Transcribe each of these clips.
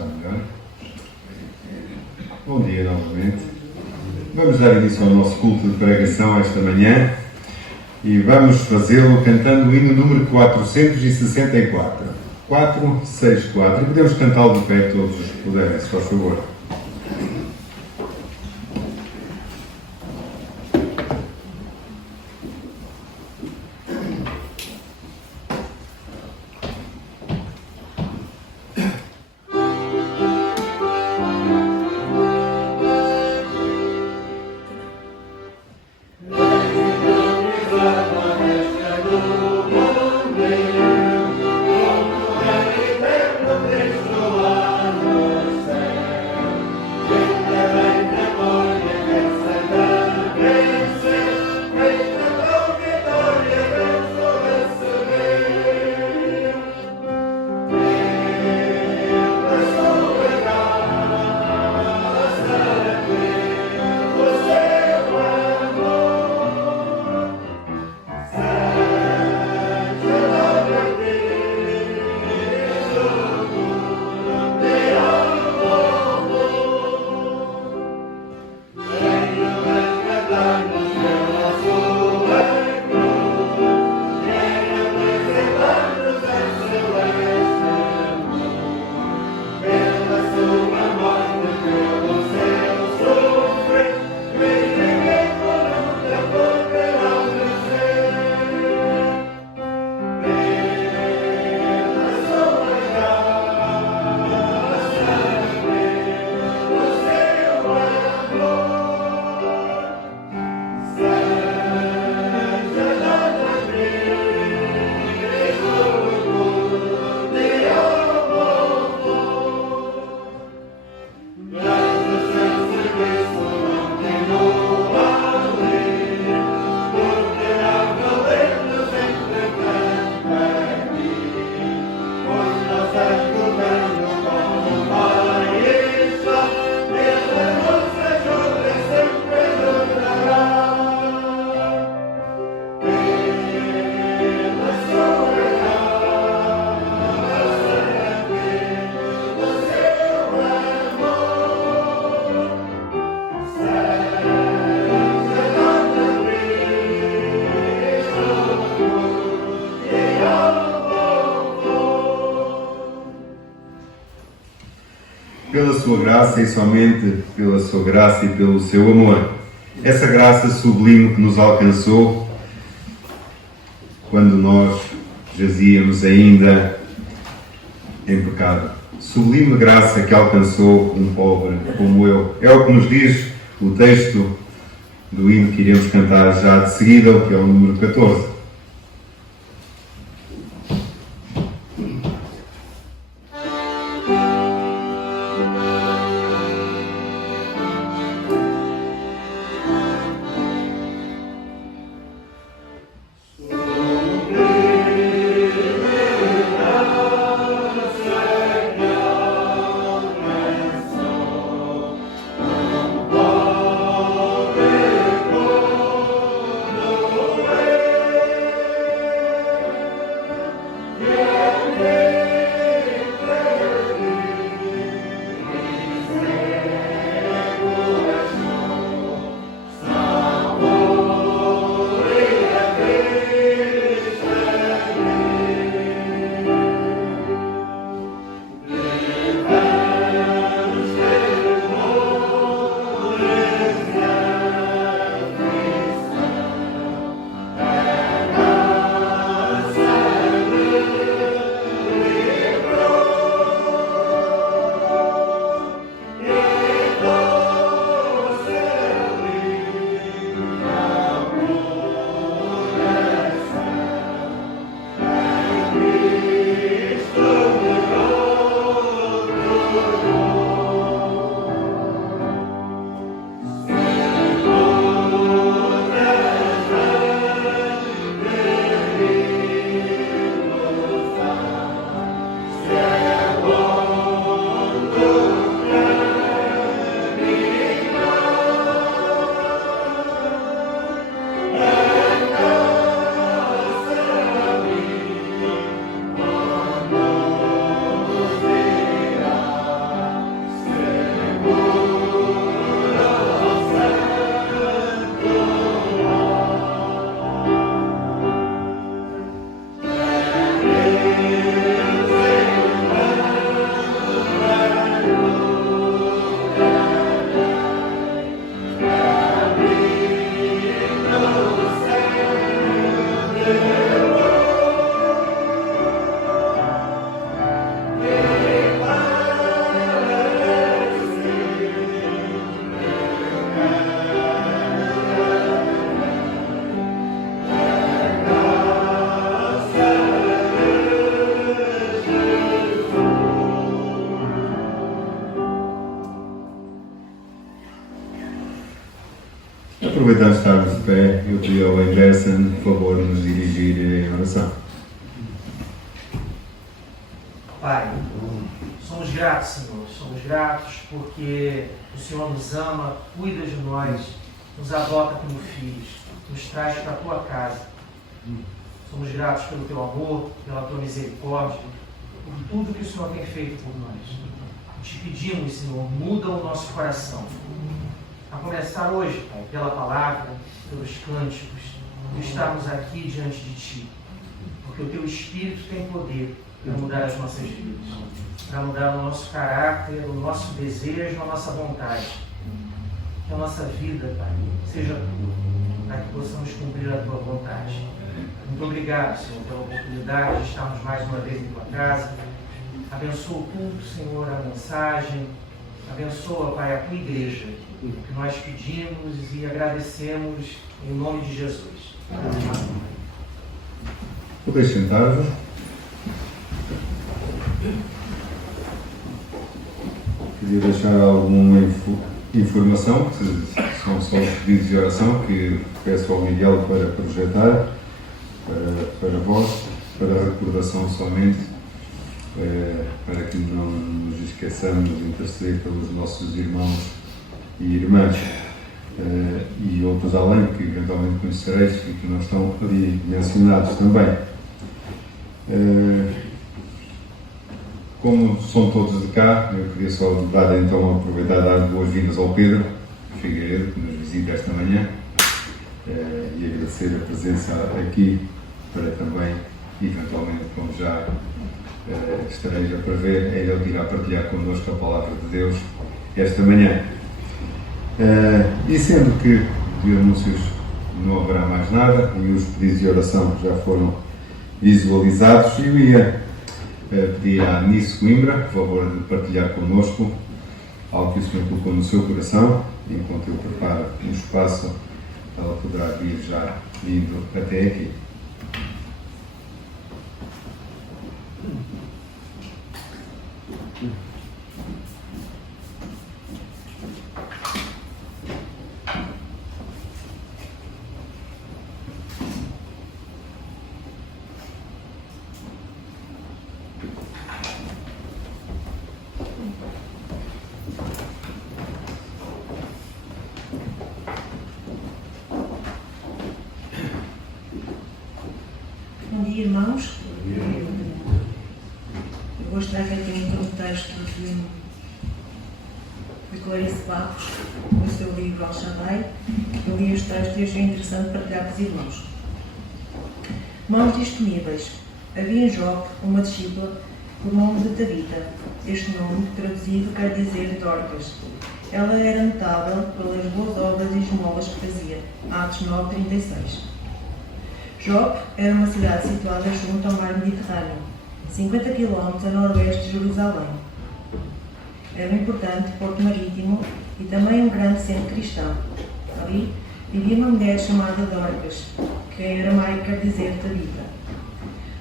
está melhor. Bom dia novamente. Vamos dar início ao nosso culto de pregação esta manhã e vamos fazê-lo cantando o hino número 464. 464. E podemos cantá-lo de pé todos os que puderem, se faz favor. Pela sua graça e somente pela sua graça e pelo seu amor. Essa graça sublime que nos alcançou quando nós jazíamos ainda em pecado. Sublime graça que alcançou um pobre como eu. É o que nos diz o texto do hino que iremos cantar já de seguida, que é o número 14. aproveitando estarmos de pé, eu pedi ao Anderson, por favor, nos dirigir em oração. Pai, somos gratos, Senhor, somos gratos porque o Senhor nos ama, cuida de nós, nos adota como filhos, nos traz para a tua casa. Somos gratos pelo teu amor, pela tua misericórdia, por tudo que o Senhor tem feito por nós. Te pedimos, Senhor, muda o nosso coração. A começar hoje, Pai, pela palavra, pelos cânticos, por estarmos aqui diante de Ti. Porque o Teu Espírito tem poder para mudar as nossas vidas, para mudar o nosso caráter, o nosso desejo, a nossa vontade. Que a nossa vida, Pai, seja tua, para que possamos cumprir a tua vontade. Muito obrigado, Senhor, pela oportunidade de estarmos mais uma vez em tua casa. Abençoa o culto, Senhor, a mensagem. Abençoa, Pai, a tua igreja, que nós pedimos e agradecemos em nome de Jesus. Amém. Podeis sentar-vos. Queria deixar alguma informação, que são só os pedidos de oração que peço ao Miguel para projetar para vós, para recordação somente, para que não nos esqueçamos de interceder pelos nossos irmãos e irmãs e outros além que eventualmente conhecereis e que não estão ali mencionados também. Como são todos de cá, eu queria só então aproveitar e dar as boas-vindas ao Pedro Figueiredo, que nos visita esta manhã, e agradecer a presença aqui para também, eventualmente, como já estareis a prever, é ele que irá partilhar connosco a palavra de Deus esta manhã. E sendo que de anúncios não haverá mais nada e os pedidos de oração já foram visualizados, eu ia pedir à Anice Coimbra, por favor, de partilhar connosco algo que o Senhor colocou no seu coração. Enquanto eu preparo um espaço, ela poderá vir já vindo até aqui. Bom dia, irmãos. Eu vou estar aqui um texto de Clarice Barros, no seu livro Al Shaddai. Eu li este texto e achei interessante partilhar com os irmãos. Mãos disponíveis. Havia em Jope uma discípula por nome de Tabita. Este nome, traduzido, quer dizer Dorcas. Ela era notável pelas boas obras e esmolas que fazia. Atos 9:36. Jope era uma cidade situada junto ao mar Mediterrâneo, 50 km a noroeste de Jerusalém. Era um importante porto marítimo e também um grande centro cristão. Ali vivia uma mulher chamada Dorcas, que em aramaico quer dizer Tabita.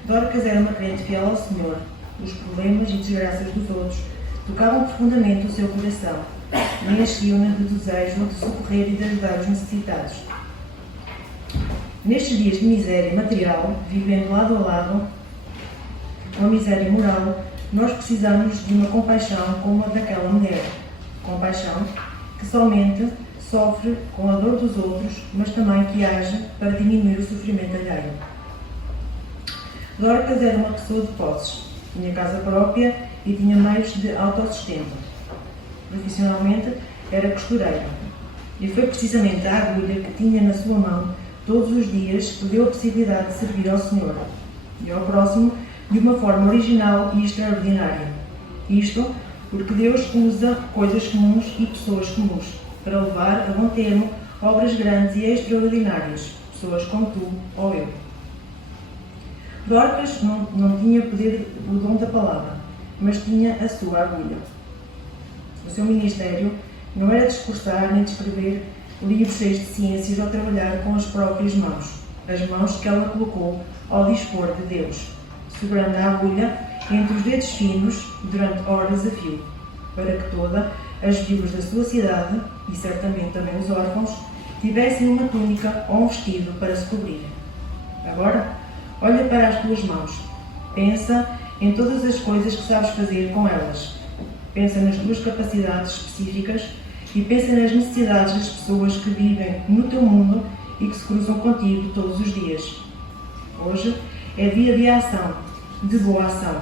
Dorcas era uma crente fiel ao Senhor. Os problemas e desgraças dos outros tocavam profundamente o seu coração e enchiam-na de desejo de socorrer e de ajudar os necessitados. Nestes dias de miséria material, vivendo lado a lado com a miséria moral, nós precisamos de uma compaixão como a daquela mulher. Compaixão que somente sofre com a dor dos outros, mas também que age para diminuir o sofrimento alheio. Dorcas era uma pessoa de posses, tinha casa própria e tinha meios de autossustento. Profissionalmente, era costureira. E foi precisamente a agulha que tinha na sua mão todos os dias que deu a possibilidade de servir ao Senhor e ao próximo de uma forma original e extraordinária. Isto porque Deus usa coisas comuns e pessoas comuns para levar a bom termo obras grandes e extraordinárias, pessoas como tu ou eu. Dorcas não tinha o dom da palavra, mas tinha a sua agulha. O seu ministério não era de excursar nem de escrever livros cheios de ciências ou trabalhar com as próprias mãos, as mãos que ela colocou ao dispor de Deus, segurando a agulha entre os dedos finos durante horas a fio, para que todas as viúvas da sua cidade, e certamente também os órfãos, tivessem uma túnica ou um vestido para se cobrirem. Agora, olha para as tuas mãos. Pensa em todas as coisas que sabes fazer com elas. Pensa nas tuas capacidades específicas e pensa nas necessidades das pessoas que vivem no teu mundo e que se cruzam contigo todos os dias. Hoje é dia de ação, de boa ação.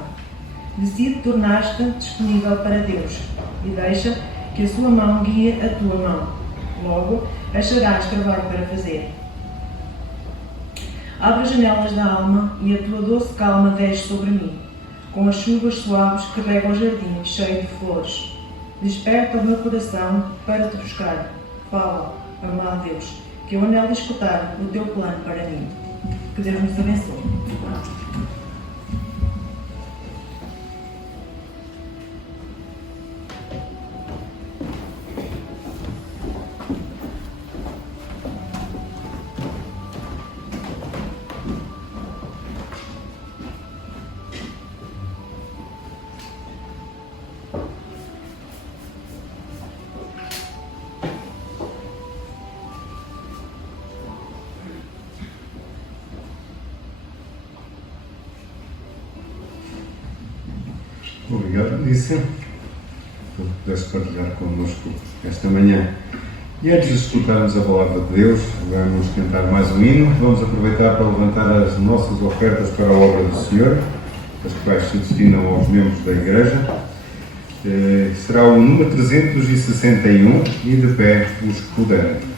Decide tornar-te disponível para Deus e deixa que a sua mão guie a tua mão. Logo, acharás trabalho para fazer. Abre as janelas da alma e a tua doce calma desce sobre mim, com as chuvas suaves que regam o jardim cheio de flores. Desperta o meu coração para te buscar. Fala, amado Deus, que eu anelo escutar o teu plano para mim. Que Deus nos abençoe. Obrigado, Alicia, por pudesse partilhar connosco esta manhã. E antes de escutarmos a palavra de Deus, vamos cantar mais um hino. Vamos aproveitar para levantar as nossas ofertas para a obra do Senhor, as quais se destinam aos membros da Igreja. Será o número 361 e de pé os que puderem.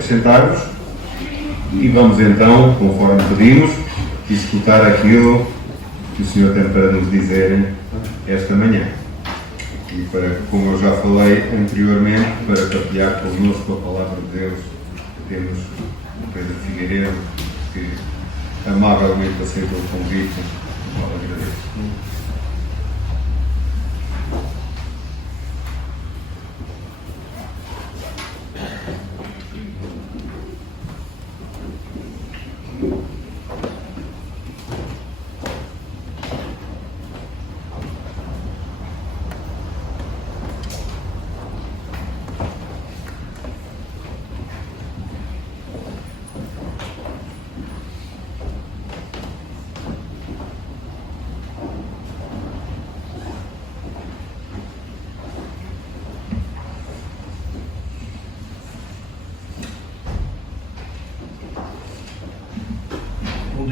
Sentar-vos e vamos então, conforme pedimos, escutar aquilo que o Senhor tem para nos dizer esta manhã. E para, como eu já falei anteriormente, para partilhar connosco a palavra de Deus, temos o Pedro Figueiredo, que amavelmente aceitou o convite, o qual agradeço.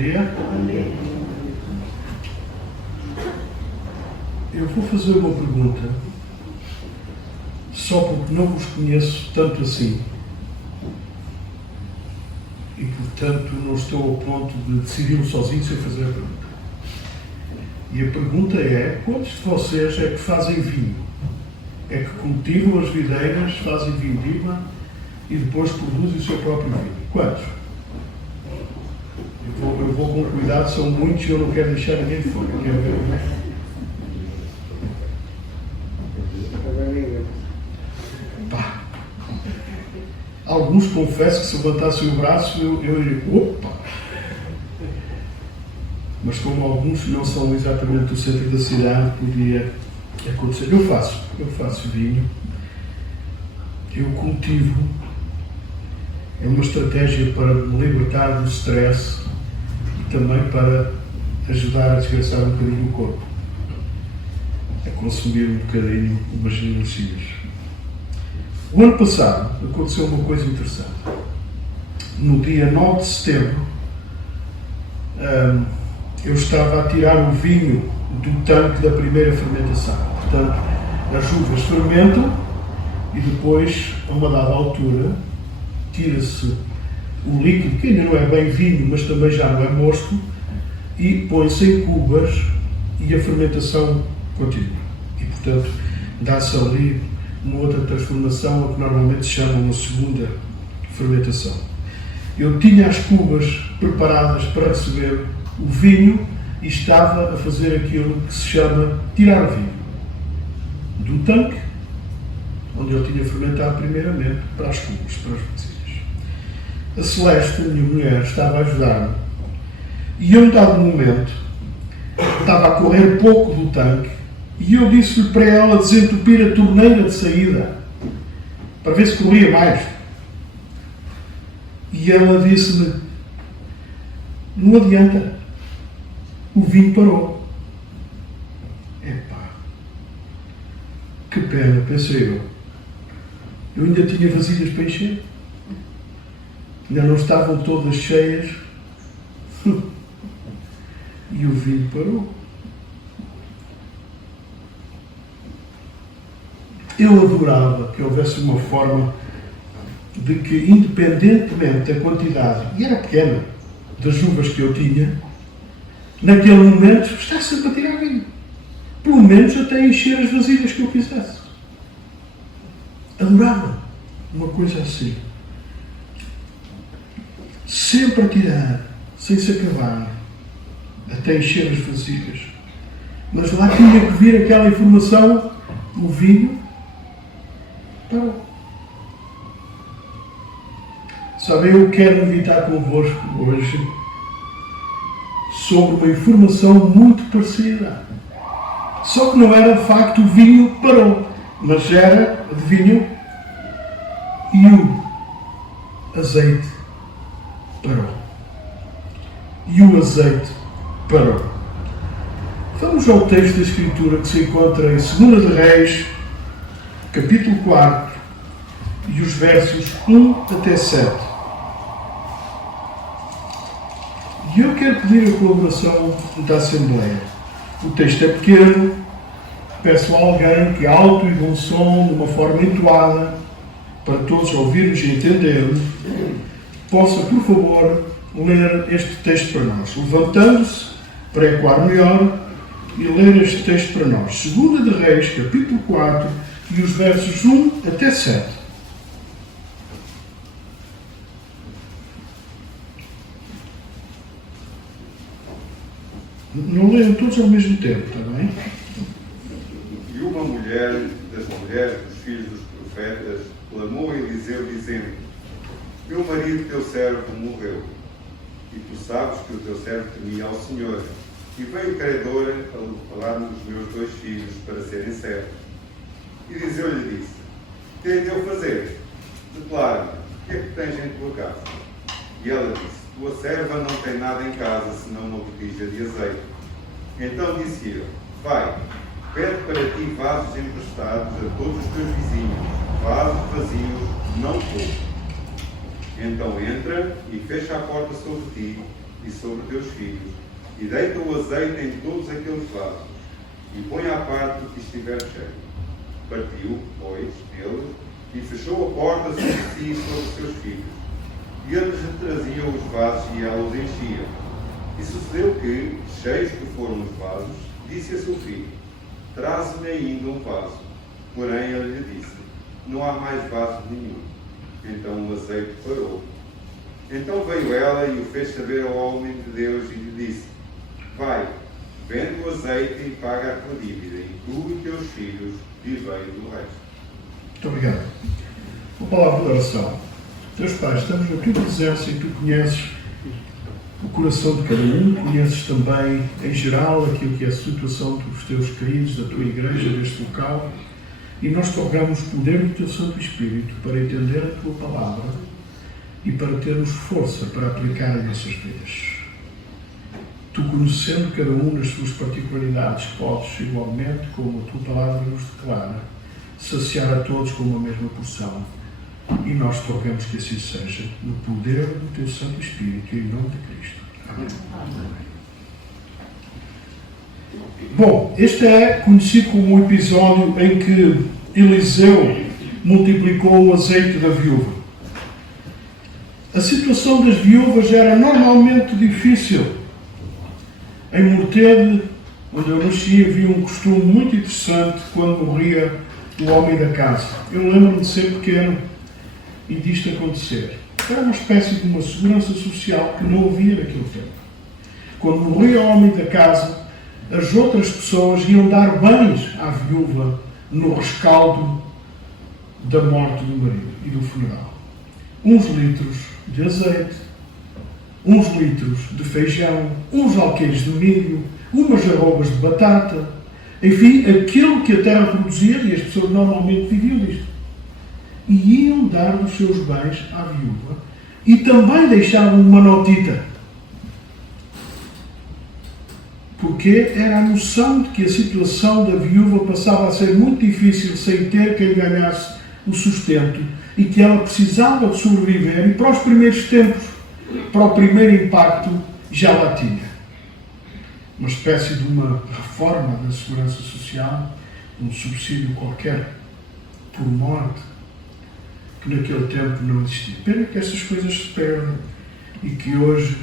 dia. Eu vou fazer uma pergunta, só porque não vos conheço tanto assim. E, portanto, não estou ao ponto de decidir sozinho sem fazer a pergunta. E a pergunta é: quantos de vocês é que fazem vinho? É que cultivam as videiras, fazem vindima e depois produzem o seu próprio vinho? Quantos? Eu vou com cuidado, são muitos e eu não quero deixar ninguém de fora. Quero ver. Pá. Alguns, confesso, que se levantassem o braço, eu diria: opa! Mas como alguns não são exatamente do centro da cidade, podia acontecer. Eu faço vinho, eu cultivo, é uma estratégia para me libertar do stress e também para ajudar a descansar um bocadinho o corpo, a consumir um bocadinho umas energias. O ano passado aconteceu uma coisa interessante. No dia 9 de setembro, eu estava a tirar o vinho do tanque da primeira fermentação. Portanto, as uvas fermentam e depois, a uma dada altura, tira-se o líquido, que ainda não é bem vinho, mas também já não é mosto, e põe-se em cubas e a fermentação continua. E, portanto, dá-se ali uma outra transformação, a que normalmente se chama uma segunda fermentação. Eu tinha as cubas preparadas para receber o vinho e estava a fazer aquilo que se chama tirar o vinho do tanque, onde eu tinha fermentado primeiramente, para as cubas, para as vasilhas. A Celeste, a minha mulher, estava a ajudar-me e eu, em dado momento, estava a correr pouco do tanque e eu disse-lhe para ela desentupir a torneira de saída para ver se corria mais. E ela disse-me: não adianta, o vinho parou. Epá, que pena, pensei eu. Eu ainda tinha vasilhas para encher. Ainda não estavam todas cheias. E o vinho parou. Eu adorava que houvesse uma forma de que, independentemente da quantidade, e era pequena, das uvas que eu tinha, naquele momento está sempre a tirar vinho. Pelo menos até encher as vasilhas que eu quisesse. Adorava uma coisa assim. Sempre a tirar, sem se acabar, até encher as vasilhas. Mas lá tinha que vir aquela informação: o vinho parou. Sabem, eu quero meditar convosco hoje sobre uma informação muito parecida. Só que não era de facto o vinho parou, mas era, adivinham, e o azeite parou. E o azeite parou. Vamos ao texto da Escritura que se encontra em 2 de Reis, capítulo 4, e os versos 1 até 7. E eu quero pedir a colaboração da Assembleia. O texto é pequeno, peço a alguém que alto e bom som, de uma forma entoada, para todos ouvirmos e entendermos, possa, por favor, ler este texto para nós, levantando-se para ecoar melhor e ler este texto para nós. 2 de Reis, capítulo 4, e os versos 1 até 7. Não leiam todos ao mesmo tempo, está bem? E uma mulher das mulheres dos filhos dos profetas clamou a Eliseu, dizendo: meu marido, teu servo, morreu, e tu sabes que o teu servo temia ao Senhor, e veio credora a falar-me dos meus 2 filhos para serem servos. E Eliseu lhe disse: que hei de eu fazer? Declara-me, o que é que tens em tua casa? E ela disse: tua serva não tem nada em casa, senão uma botija de azeite. Então disse eu: vai, pede para ti vasos emprestados a todos os teus vizinhos, vasos vazios, não pouco. Então entra e fecha a porta sobre ti, e sobre teus filhos, e deita o azeite em todos aqueles vasos, e põe à parte o que estiver cheio. Partiu, pois, ele, e fechou a porta sobre si e sobre seus filhos. E eles lhe traziam os vasos e ela os enchia. E sucedeu que, cheios que foram os vasos, disse a seu filho: traze-me ainda um vaso. Porém ele lhe disse: não há mais vaso nenhum. Então o azeite parou. Então veio ela e o fez saber ao homem de Deus e lhe disse: vai, vende o azeite e paga a tua dívida, e tu e teus filhos vivei do resto. Muito obrigado. Uma palavra de oração. Deus Pai, estamos na tua presença e tu conheces o coração de cada um, conheces também, em geral, aquilo que é a situação dos teus queridos, da tua igreja, deste local, e nós te rogamos o poder do teu Santo Espírito para entender a tua palavra e para termos força para aplicar em nossas vidas. Tu, conhecendo cada um nas suas particularidades, podes, igualmente, como a tua palavra nos declara, saciar a todos com uma mesma porção. E nós te rogamos que assim seja, no poder do teu Santo Espírito, e em nome de Cristo. Amém. Bom, este é conhecido como o episódio em que Eliseu multiplicou o azeite da viúva. A situação das viúvas era normalmente difícil. Em Mortede, onde eu nasci, havia um costume muito interessante quando morria o homem da casa. Eu lembro-me de ser pequeno e disto acontecer. Era uma espécie de uma segurança social que não havia naquele tempo. Quando morria o homem da casa, as outras pessoas iam dar bens à viúva no rescaldo da morte do marido e do funeral. Uns litros de azeite, uns litros de feijão, uns alqueires de milho, umas arrobas de batata, enfim, aquilo que a terra produzia, e as pessoas normalmente viviam disto. E iam dar dos seus bens à viúva e também deixavam uma notita. Porque era a noção de que a situação da viúva passava a ser muito difícil sem ter quem ganhasse o sustento e que ela precisava de sobreviver, e para os primeiros tempos, para o primeiro impacto, já lá tinha. Uma espécie de uma reforma da segurança social, um subsídio qualquer por morte, que naquele tempo não existia. Pena que estas coisas se perdem e que hoje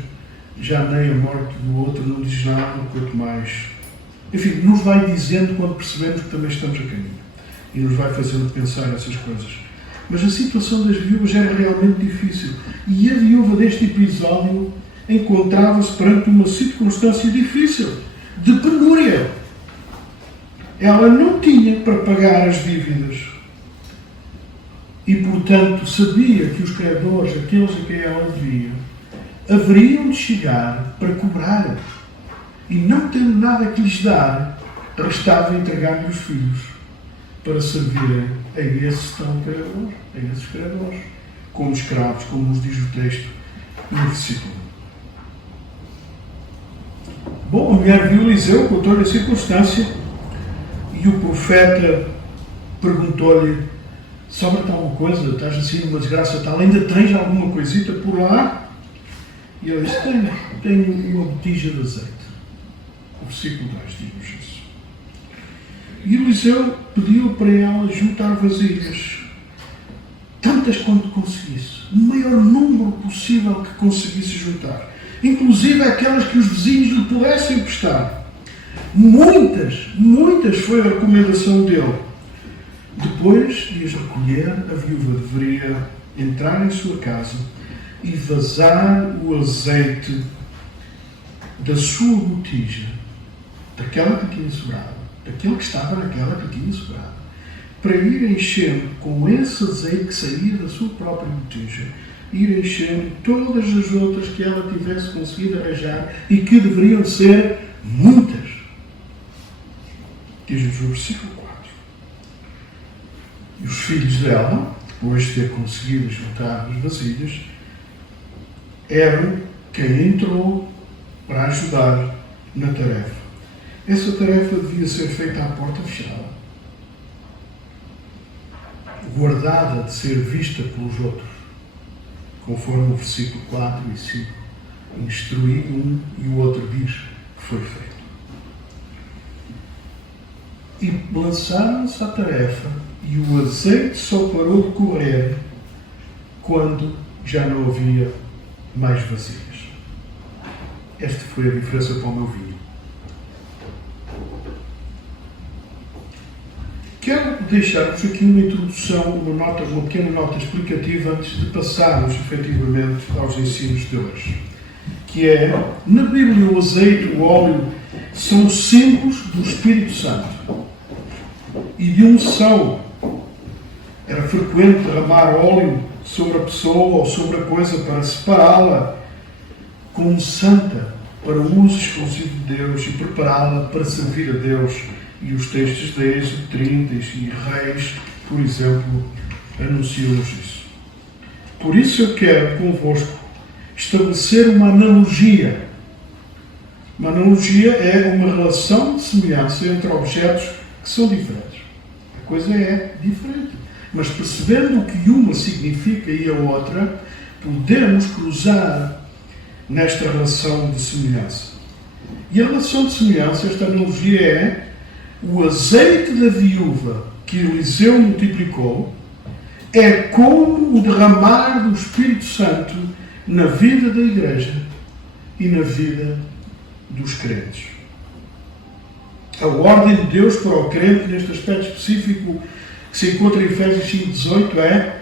já nem a morte do outro não diz nada, quanto mais. Enfim, nos vai dizendo quando percebemos que também estamos a caminho e nos vai fazendo pensar essas coisas. Mas a situação das viúvas era realmente difícil e a viúva deste episódio encontrava-se perante uma circunstância difícil, de penúria. Ela não tinha para pagar as dívidas. E, portanto, sabia que os credores, aqueles a quem ela devia, haveriam de chegar para cobrar. E, não tendo nada que lhes dar, restava entregar-lhe os filhos para servirem a esses credores, a esses credores, como escravos, como nos diz o texto no versículo. Bom, a mulher viu Eliseu, contou-lhe a circunstância, e o profeta perguntou-lhe: sobra-te alguma coisa? Estás assim numa desgraça tal? Ainda tens alguma coisita por lá? E ele disse: tenho uma botija de azeite. O versículo 10 diz-nos isso. E Eliseu pediu para ela juntar vasilhas, tantas quanto conseguisse, o maior número possível que conseguisse juntar, inclusive aquelas que os vizinhos lhe pudessem prestar. Muitas foi a recomendação dele. Depois de as recolher, a viúva deveria entrar em sua casa e vazar o azeite da sua botija, daquela que tinha sobrado, daquele que estava naquela que tinha sobrado, para ir enchendo com esse azeite que saía da sua própria botija, ir enchendo todas as outras que ela tivesse conseguido arranjar e que deveriam ser muitas. Diz-nos o versículo 4. E os filhos dela, depois de ter conseguido juntar as vasilhas, eram quem entrou para ajudar na tarefa. Essa tarefa devia ser feita à porta fechada, guardada de ser vista pelos outros, conforme o versículo 4 e 5 instruído um e o outro diz que foi feito. E lançaram-se à tarefa e o azeite só parou de correr quando já não havia mais vasilhas. Esta foi a diferença para o meu vinho. Quero deixar-vos aqui uma introdução, uma pequena nota explicativa antes de passarmos efetivamente aos ensinos de hoje. Que é, na Bíblia, o azeite e o óleo são símbolos do Espírito Santo e de unção. Era frequente derramar óleo sobre a pessoa ou sobre a coisa para separá-la como santa para o uso exclusivo de Deus e prepará-la para servir a Deus. E os textos de Êxodo 30 e Reis, por exemplo, anunciam-nos isso. Por isso eu quero convosco estabelecer uma analogia. Uma analogia é uma relação de semelhança entre objetos que são diferentes. A coisa é diferente. Mas percebendo o que uma significa e a outra, podemos cruzar nesta relação de semelhança. E a relação de semelhança, esta analogia é o azeite da viúva que Eliseu multiplicou, é como o derramar do Espírito Santo na vida da Igreja e na vida dos crentes. A ordem de Deus para o crente, neste aspecto específico que se encontra em Efésios 5,18, é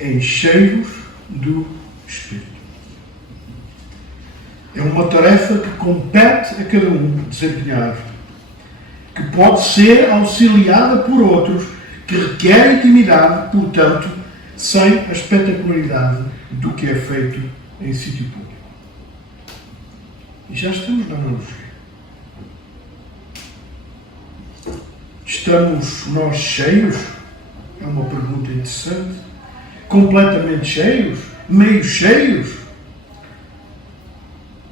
enchei-vos do Espírito. É uma tarefa que compete a cada um desempenhar, que pode ser auxiliada por outros, que requer intimidade, portanto, sem a espetacularidade do que é feito em sítio público. E já estamos na analogia. Estamos nós cheios? É uma pergunta interessante. Completamente cheios? Meio cheios?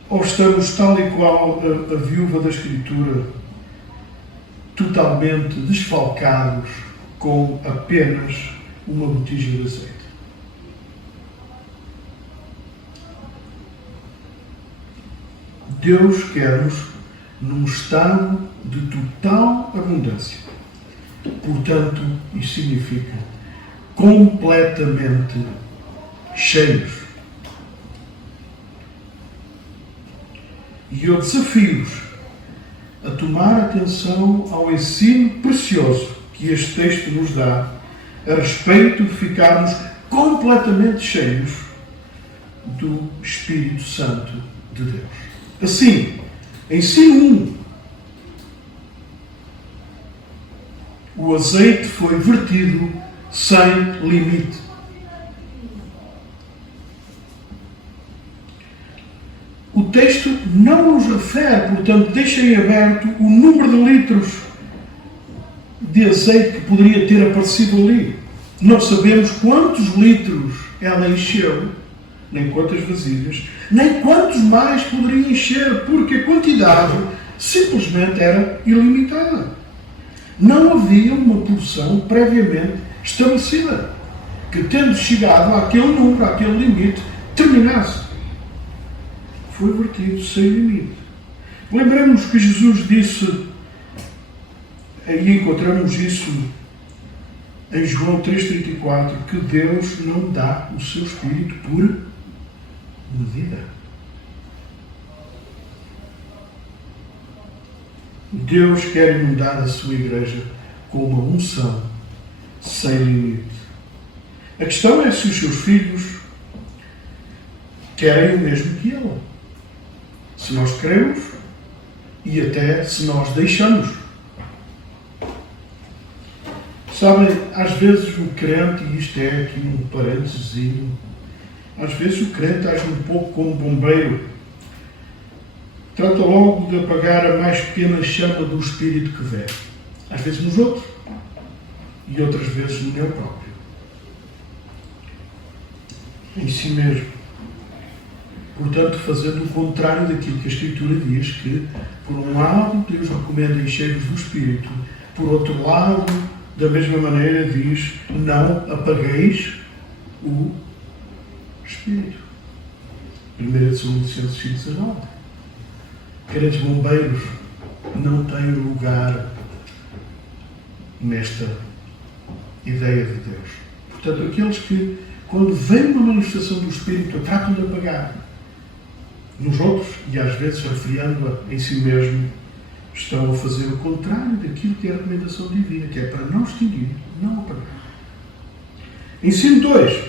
Ou estamos tal e qual a viúva da Escritura, totalmente desfalcados com apenas uma botija de azeite? Deus quer-nos num estado de total abundância. Portanto, isso significa completamente cheios. E eu desafio-vos a tomar atenção ao ensino precioso que este texto nos dá a respeito de ficarmos completamente cheios do Espírito Santo de Deus. Assim, ensino 1. O azeite foi vertido sem limite. O texto não nos refere, portanto, deixa em aberto o número de litros de azeite que poderia ter aparecido ali. Não sabemos quantos litros ela encheu, nem quantas vasilhas, nem quantos mais poderia encher, porque a quantidade simplesmente era ilimitada. Não havia uma porção previamente estabelecida, que tendo chegado àquele número, àquele limite, terminasse. Foi vertido sem limite. Lembramos que Jesus disse, aí encontramos isso em João 3,34, que Deus não dá o seu Espírito por medida. Deus quer inundar a sua igreja com uma unção sem limite. A questão é se os seus filhos querem o mesmo que Ele. Se nós queremos e até se nós deixamos. Sabem, às vezes o crente, e isto é aqui um parênteses, às vezes o crente age um pouco como bombeiro. Trata logo de apagar a mais pequena chama do Espírito que vê. Às vezes nos outros e outras vezes no meu próprio. Em si mesmo. Portanto, fazendo o contrário daquilo que a Escritura diz, que, por um lado, Deus recomenda encher-vos do Espírito, por outro lado, da mesma maneira, diz, não apagueis o Espírito. 1 Tessalonicenses 5,19. Queridos bombeiros, não têm lugar nesta ideia de Deus. Portanto, aqueles que, quando vem uma manifestação do Espírito, a tratam de apagar nos outros e às vezes refriando-a em si mesmo, estão a fazer o contrário daquilo que é a recomendação divina, que é para não extinguir, não apagar. Ensino 2.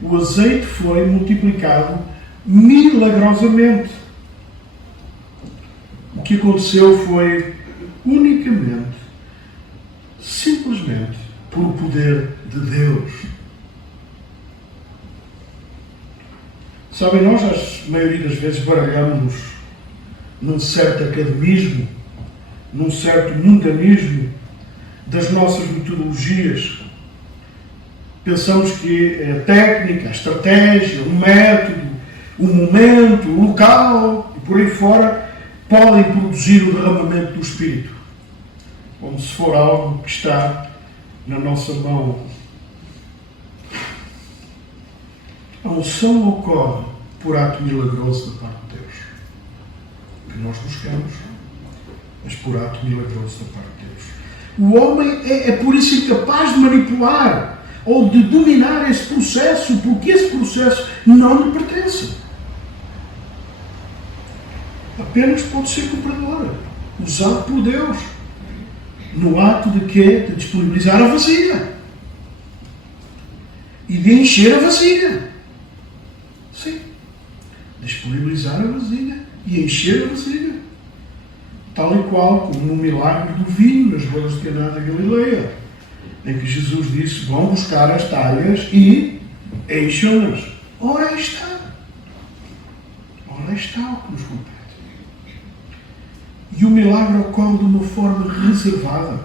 O azeite foi multiplicado milagrosamente. O que aconteceu foi unicamente, simplesmente, por o poder de Deus. Sabem, nós, a maioria das vezes, baralhamos-nos num certo academismo, num certo mundanismo das nossas metodologias. Pensamos que a técnica, a estratégia, o método, o momento, o local e por aí fora podem produzir o derramamento do Espírito. Como se for algo que está na nossa mão. A unção ocorre por ato milagroso da parte de Deus. Que nós buscamos, mas por ato milagroso da parte de Deus. O homem é por isso incapaz de manipular ou de dominar esse processo, porque esse processo não lhe pertence. Apenas pode ser cooperador, usado por Deus, no ato de quê? De disponibilizar a vasilha e de encher a vasilha. Sim, disponibilizar a vasilha e encher a vasilha, tal e qual como no milagre do vinho nas bodas de Caná da Galileia, em que Jesus disse: vão buscar as talhas e encham-nas. Ora está o que nos compete. E o milagre ocorre de uma forma reservada,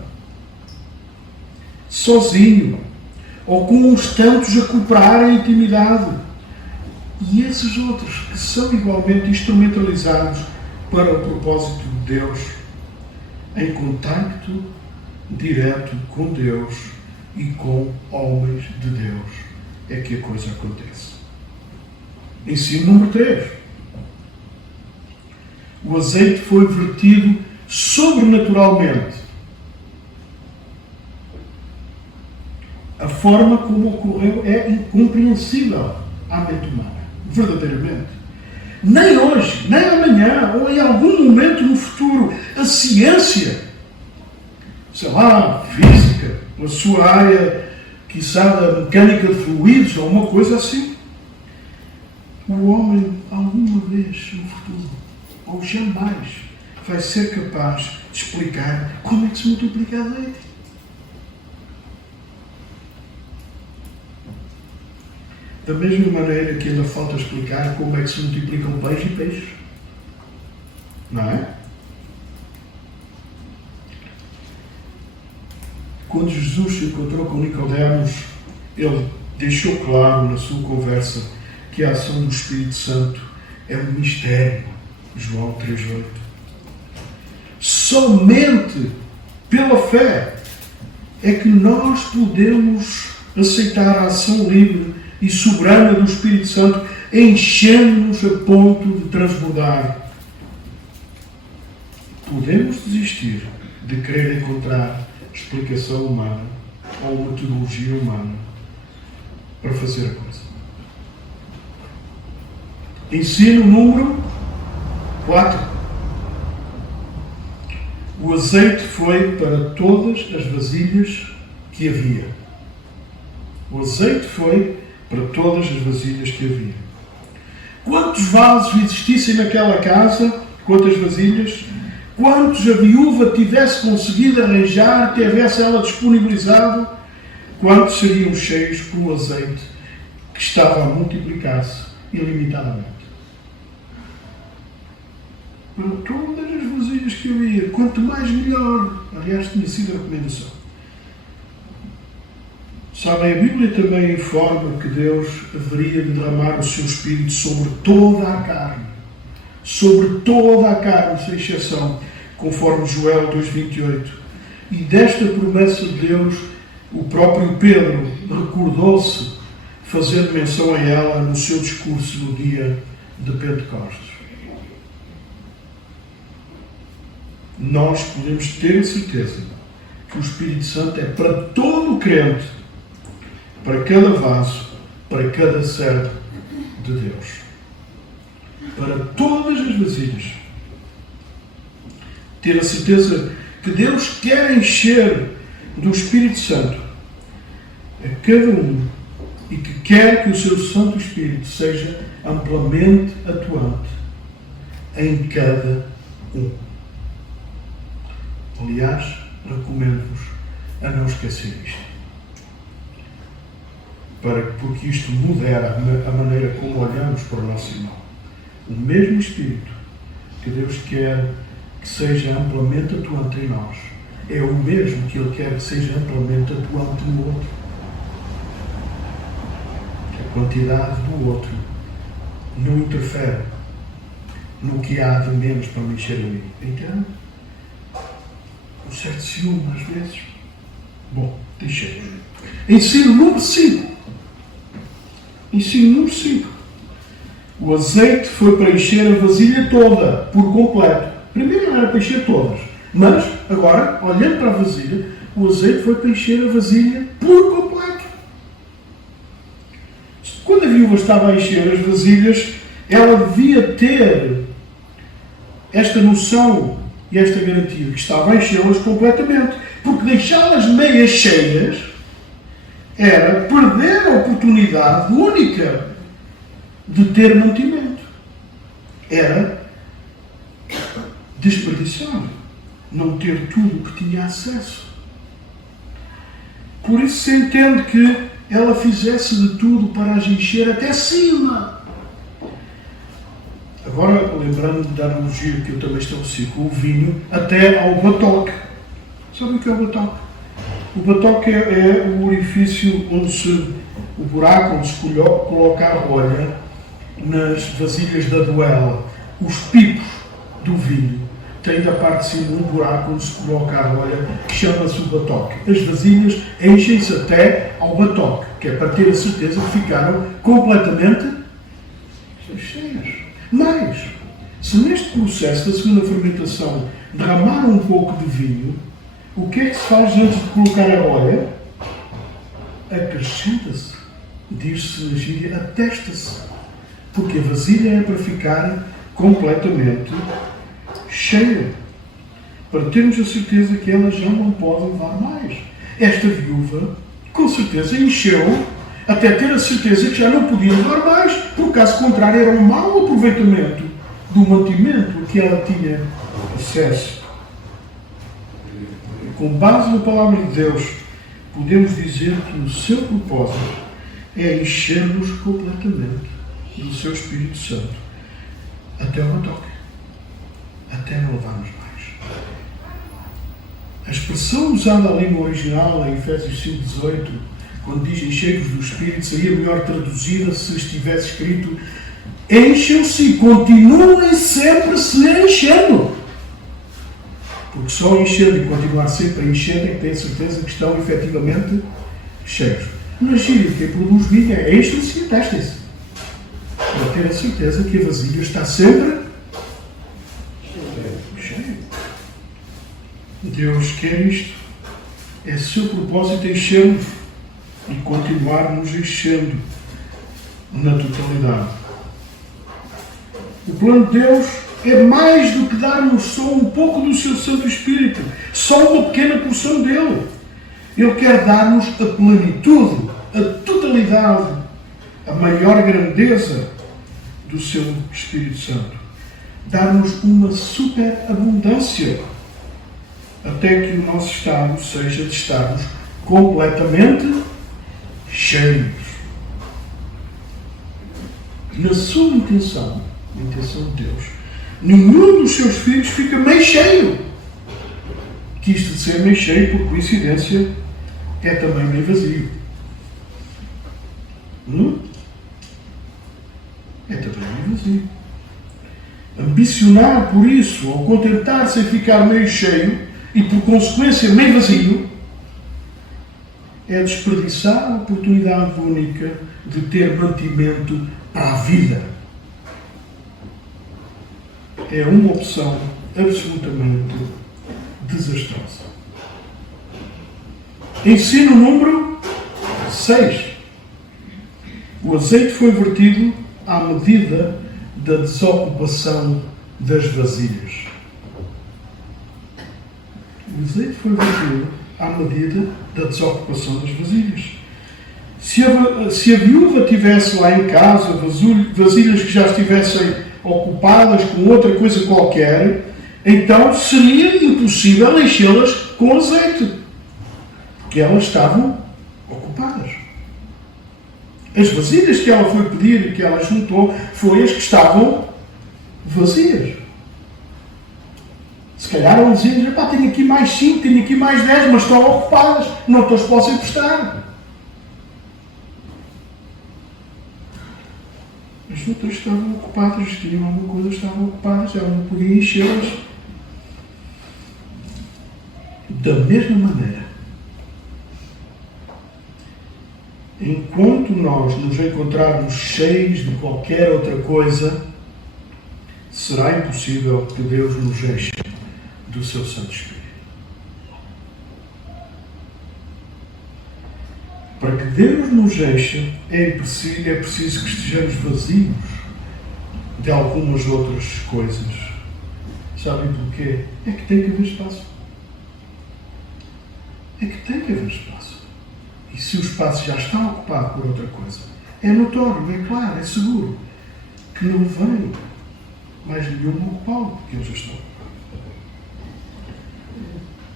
sozinho, ou com uns tantos a cooperar em intimidade. E esses outros que são igualmente instrumentalizados para o propósito de Deus, em contacto direto com Deus e com homens de Deus, é que a coisa acontece. Ensino número 3. O azeite foi vertido sobrenaturalmente. A forma como ocorreu é incompreensível à mente humana, verdadeiramente. Nem hoje, nem amanhã, ou em algum momento no futuro, a ciência, sei lá, física, na sua área, quiçá da mecânica de fluidos, ou uma coisa assim, o homem, alguma vez no futuro, ou jamais, vai ser capaz de explicar como é que se multiplica a azeite. Da mesma maneira que ainda falta explicar como é que se multiplicam peixe e peixes. Não é? Quando Jesus se encontrou com Nicodemos, ele deixou claro na sua conversa que a ação do Espírito Santo é um mistério. João 3,8. Somente pela fé é que nós podemos aceitar a ação livre e soberana do Espírito Santo, enchendo-nos a ponto de transbordar. Podemos desistir de querer encontrar explicação humana ou metodologia humana para fazer a coisa. Ensino número 4. O azeite foi para todas as vasilhas que havia. O azeite foi para todas as vasilhas que havia. Quantos vasos existissem naquela casa, quantas vasilhas, quantos a viúva tivesse conseguido arranjar, tivesse ela disponibilizado, quantos seriam cheios com o azeite que estava a multiplicar-se ilimitadamente. Para todas as vasilhas que havia, quanto mais melhor. Aliás, tinha sido a recomendação. Sabem, a Bíblia também informa que Deus haveria de derramar o seu Espírito sobre toda a carne. Sobre toda a carne, sem exceção, conforme Joel 2,28. E desta promessa de Deus, o próprio Pedro recordou-se, fazendo menção a ela no seu discurso no dia de Pentecostes. Nós podemos ter a certeza que o Espírito Santo é para todo o crente, para cada vaso, para cada servo de Deus. Para todas as vasilhas. Ter a certeza que Deus quer encher do Espírito Santo a cada um e que quer que o seu Santo Espírito seja amplamente atuante em cada um. Aliás, recomendo-vos a não esquecer isto. Porque isto modera a maneira como olhamos para o nosso irmão. O mesmo Espírito que Deus quer que seja amplamente atuante em nós é o mesmo que Ele quer que seja amplamente atuante no outro. A quantidade do outro não interfere no que há de menos para me encher a mim. Entende? Um certo ciúme, às vezes. Bom, deixemos. Ensino número 5. Ensino número 5. O azeite foi para encher a vasilha toda, por completo. Primeiro não era para encher todas, mas agora, olhando para a vasilha, o azeite foi para encher a vasilha por completo. Quando a viúva estava a encher as vasilhas, ela devia ter esta noção e esta garantia que estava a enchê-las completamente. Porque deixá-las meias cheias era perder a oportunidade única de ter mantimento. Era desperdiçar, não ter tudo o que tinha acesso. Por isso se entende que ela fizesse de tudo para as encher até cima. Agora, lembrando da analogia que eu também estabeleci com o vinho, até ao batoque. Sabe o que é o batoque? O batoque é o orifício o buraco onde se coloca a rolha nas vasilhas da duela. Os pipos do vinho têm da parte de cima um buraco onde se coloca a rolha, que chama-se o batoque. As vasilhas enchem-se até ao batoque, que é para ter a certeza que ficaram completamente cheias. Mas, se neste processo da segunda fermentação derramar um pouco de vinho, o que é que se faz antes de colocar a rolha? Acrescenta-se. Diz-se na gíria, atesta-se. Porque a vasilha é para ficar completamente cheia. Para termos a certeza que ela já não pode levar mais. Esta viúva, com certeza, encheu até ter a certeza que já não podia levar mais, porque caso contrário era um mau aproveitamento do mantimento a que ela tinha acesso. Com base na palavra de Deus, podemos dizer que o seu propósito é encher-nos completamente do seu Espírito Santo, até o batoque, até não levarmos mais. A expressão usada ali no original, em Efésios 5,18, quando diz enchei-vos do Espírito, seria melhor traduzida se estivesse escrito encham-se e continuem sempre a se enchendo. Porque só enchendo e continuar sempre a encher é que tem a certeza que estão efetivamente cheios. Na gíria, quem produz vinho é enchem-se e atestem-se. Para ter a certeza que a vasilha está sempre cheia. Deus quer isto. É seu propósito encher-nos e continuar-nos enchendo na totalidade. O plano de Deus é mais do que dar-nos só um pouco do seu Santo Espírito, só uma pequena porção dele. Ele quer dar-nos a plenitude, a totalidade, a maior grandeza do seu Espírito Santo. Dar-nos uma superabundância, até que o nosso estado seja de estarmos completamente cheios. Na sua intenção, a intenção de Deus, nenhum dos seus filhos fica meio cheio. Que isto de ser meio cheio, por coincidência, é também meio vazio. É também meio vazio. Ambicionar por isso, ou contentar-se em ficar meio cheio, e por consequência meio vazio, é desperdiçar a oportunidade única de ter mantimento para a vida. é uma opção absolutamente desastrosa. Ensino número 6. O azeite foi vertido à medida da desocupação das vasilhas. O azeite foi vertido à medida da desocupação das vasilhas. Se a viúva tivesse lá em casa vasilhas que já estivessem ocupadas com outra coisa qualquer, então seria impossível enchê-las com azeite, porque elas estavam ocupadas. As vasilhas que ela foi pedir e que ela juntou foi as que estavam vazias. Se calhar ela dizia, pá, tenho aqui mais 5, tenho aqui mais 10, mas estão ocupadas, não te as posso emprestar. As outras estavam ocupadas, tinham alguma coisa, estavam ocupadas, ela não podia enchê-las. Da mesma maneira, enquanto nós nos encontrarmos cheios de qualquer outra coisa, será impossível que Deus nos encha do seu Santo Espírito. Para que Deus nos encha, é preciso que estejamos vazios de algumas outras coisas. Sabem porquê? É que tem que haver espaço. É que tem que haver espaço. E se o espaço já está ocupado por outra coisa, é notório, é claro, é seguro que não vem mais nenhum ocupá-lo, porque ele já está ocupado.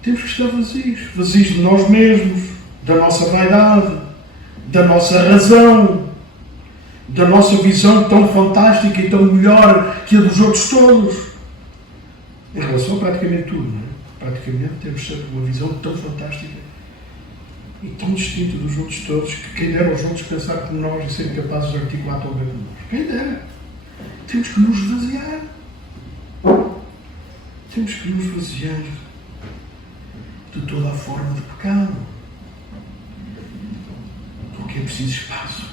Temos que estar vazios. Vazios de nós mesmos, da nossa vaidade, da nossa razão, da nossa visão tão fantástica e tão melhor que a dos outros todos. Em relação a praticamente tudo, não é? Praticamente temos sempre uma visão tão fantástica e tão distinta dos outros todos que quem dera aos outros pensar como nós e serem capazes de articular tão bem como nós. Quem dera. Temos que nos esvaziar. Temos que nos esvaziar de toda a forma de pecado. Porque é preciso espaço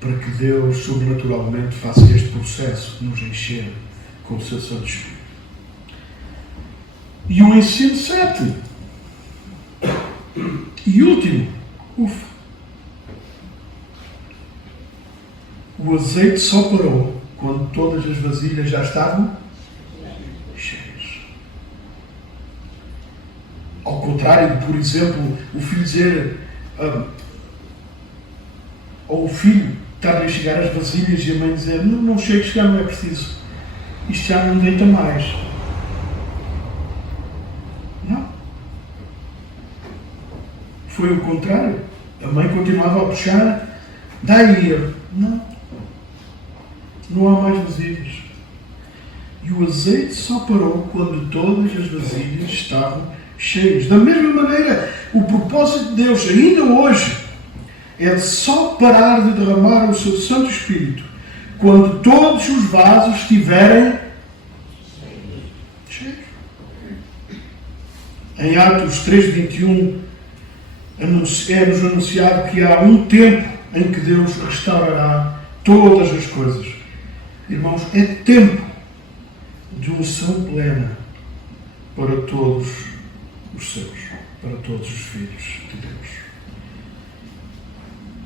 para que Deus sobrenaturalmente faça este processo de nos encher com o seu Santo Espírito. E o ensino 7. E último. O azeite só parou quando todas as vasilhas já estavam cheias. Ao contrário, por exemplo, o filho dizer, ou o filho estar a chegar as vasilhas e a mãe dizer, não chegues, já não é preciso. Isto já não deita mais. Não. Foi o contrário. A mãe continuava a puxar, daí ele. Não há mais vasilhas. E o azeite só parou quando todas as vasilhas estavam cheias. Da mesma maneira, o propósito de Deus, ainda hoje, é de só parar de derramar o seu Santo Espírito quando todos os vasos estiverem cheios. Em Atos 3:21 é-nos anunciado que há um tempo em que Deus restaurará todas as coisas. Irmãos, é tempo de unção plena para todos os seus, para todos os filhos de Deus.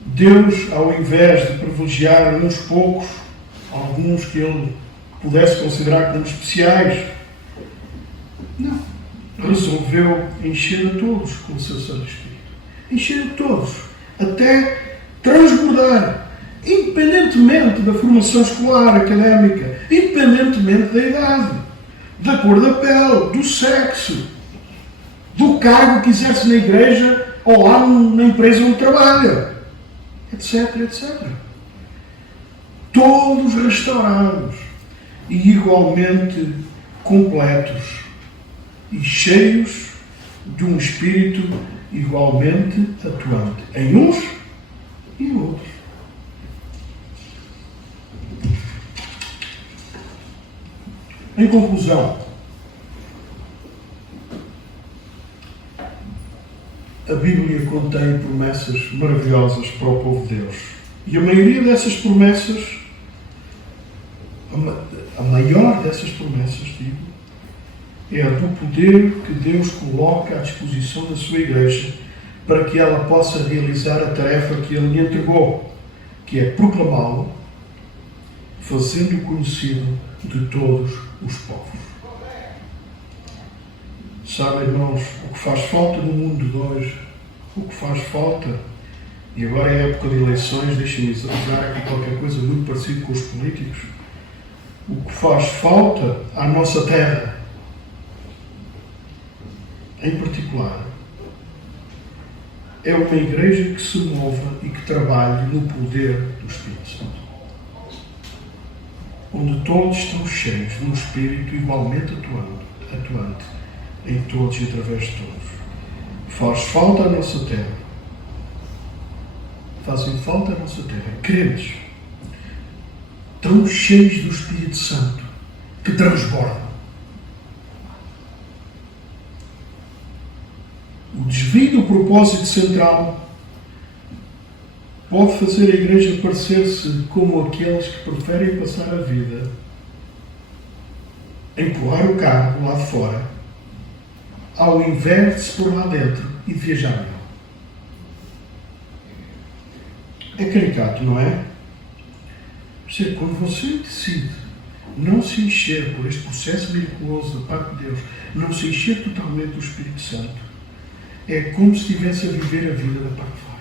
Deus, ao invés de privilegiar uns poucos, alguns que Ele pudesse considerar como especiais, não. Resolveu encher a todos com o seu Santo Espírito. Encher a todos, até transbordar, independentemente da formação escolar, académica, independentemente da idade, da cor da pele, do sexo, do cargo que exerce na igreja ou lá na empresa onde trabalha, etc, etc. Todos restaurados e igualmente completos e cheios de um espírito igualmente atuante em uns e em outros. Em conclusão, a Bíblia contém promessas maravilhosas para o povo de Deus. E a maioria dessas promessas, A maior dessas promessas, digo, é a do poder que Deus coloca à disposição da sua igreja para que ela possa realizar a tarefa que Ele lhe entregou, que é proclamá-lo, fazendo-o conhecido de todos os povos. Sabe, irmãos, o que faz falta no mundo de hoje, o que faz falta, e agora é época de eleições, deixem-me usar aqui qualquer coisa muito parecido com os políticos, o que faz falta à nossa terra, em particular, é uma igreja que se mova e que trabalhe no poder do Espírito Santo, onde todos estão cheios de um Espírito igualmente atuante em todos e através de todos. Faz falta à nossa terra. Fazem falta à nossa terra crentes tão cheios do Espírito Santo que transbordam. O desvio do propósito central pode fazer a igreja parecer-se como aqueles que preferem passar a vida, empurrar o carro lá de fora, ao invés de se pôr lá dentro e de viajar nele. É caricato, não é? Quando você decide não se encher por este processo miraculoso da parte de Deus, não se encher totalmente do Espírito Santo, é como se estivesse a viver a vida da parte de fora,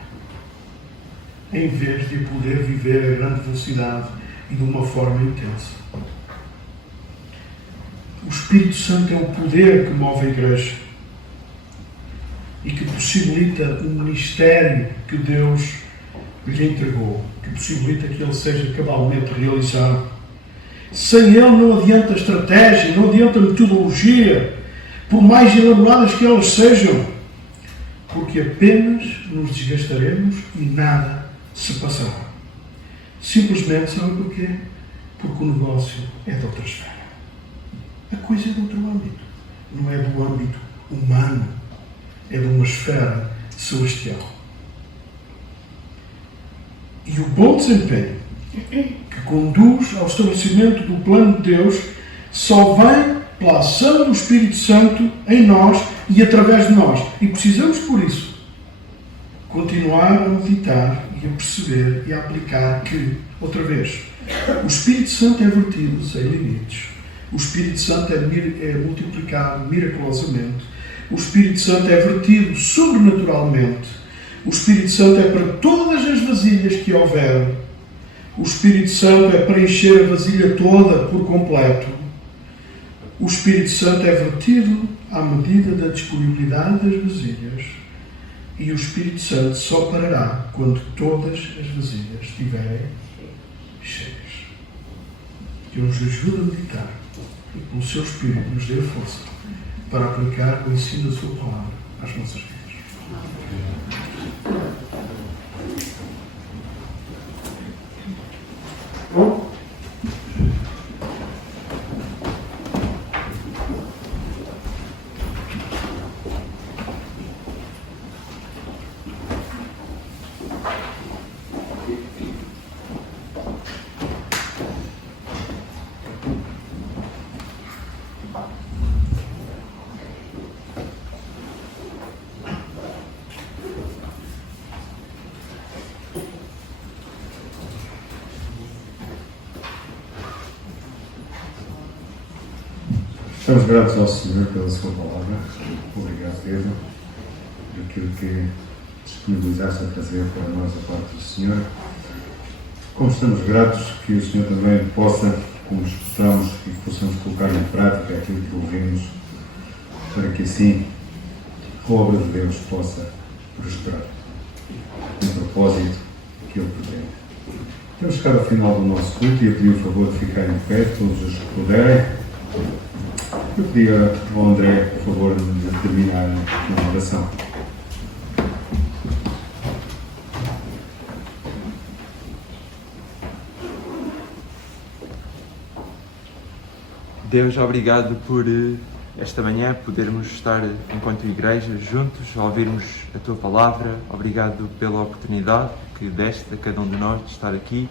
em vez de poder viver a grande velocidade e de uma forma intensa. O Espírito Santo é o poder que move a igreja e que possibilita o ministério que Deus lhe entregou, que possibilita que ele seja cabalmente realizado. Sem ele não adianta estratégia, não adianta metodologia, por mais elaboradas que elas sejam, porque apenas nos desgastaremos e nada se passará. Simplesmente, sabe porquê? Porque o negócio é de outra esfera. A coisa é de outro âmbito. Não é do âmbito humano. É de uma esfera celestial. E o bom desempenho que conduz ao estabelecimento do plano de Deus só vem pela ação do Espírito Santo em nós e através de nós. E precisamos, por isso, continuar a meditar e a perceber e a aplicar que, outra vez, o Espírito Santo é vertido sem limites. O Espírito Santo é multiplicado miraculosamente. O Espírito Santo é vertido sobrenaturalmente. O Espírito Santo é para todas as vasilhas que houver. O Espírito Santo é para encher a vasilha toda por completo. O Espírito Santo é vertido à medida da disponibilidade das vasilhas. E o Espírito Santo só parará quando todas as vasilhas estiverem cheias. Que nos ajude a meditar e pelo seu Espírito nos dê força para aplicar o ensino da sua palavra às nossas vidas. Estamos gratos ao Senhor pela sua palavra. Obrigado, Pedro, por aquilo que disponibilizaste a trazer para nós a parte do Senhor. Como estamos gratos que o Senhor também possa, como escutamos, e que possamos colocar em prática aquilo que ouvimos, para que assim a obra de Deus possa prosperar no propósito que Ele pretende. Estamos chegado ao final do nosso culto e eu pedi o favor de ficar em pé, todos os que puderem. Eu pedi ao André, por favor, de terminar uma oração. Deus, obrigado por esta manhã podermos estar enquanto igreja juntos, a ouvirmos a Tua Palavra. Obrigado pela oportunidade que deste a cada um de nós de estar aqui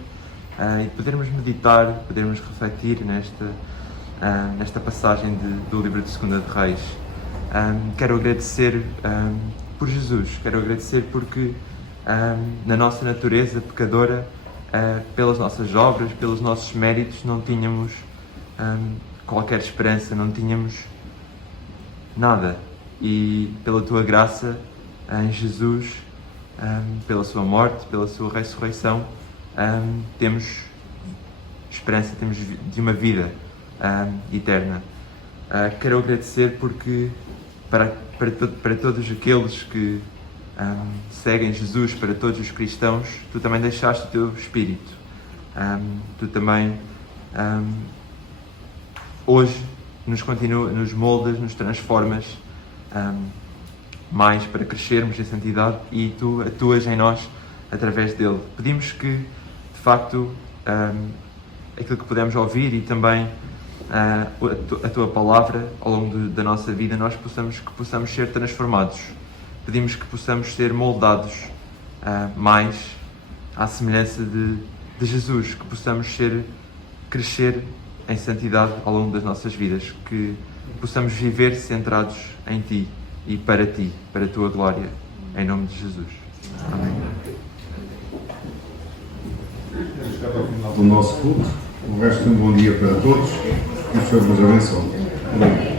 e podermos meditar, podermos refletir nesta passagem do livro de 2 de Reis. Quero agradecer por Jesus, quero agradecer porque na nossa natureza pecadora, pelas nossas obras, pelos nossos méritos, não tínhamos qualquer esperança, não tínhamos nada. E pela Tua graça em Jesus, pela Sua morte, pela Sua ressurreição, temos esperança, temos de uma vida eterna. Quero agradecer porque para todos aqueles que seguem Jesus, para todos os cristãos, Tu também deixaste o Teu Espírito. Tu também hoje nos moldas, nos transformas mais para crescermos em santidade e Tu atuas em nós através dele. Pedimos que, de facto, aquilo que podemos ouvir e também a Tua palavra ao longo da nossa vida, que possamos ser transformados. Pedimos que possamos ser moldados mais à semelhança de Jesus, que possamos crescer em santidade ao longo das nossas vidas, que possamos viver centrados em Ti e para Ti, para a Tua glória, em nome de Jesus. Amém. Chegado ao final do nosso culto, o resto de um bom dia para todos e o Senhor vos abençoe.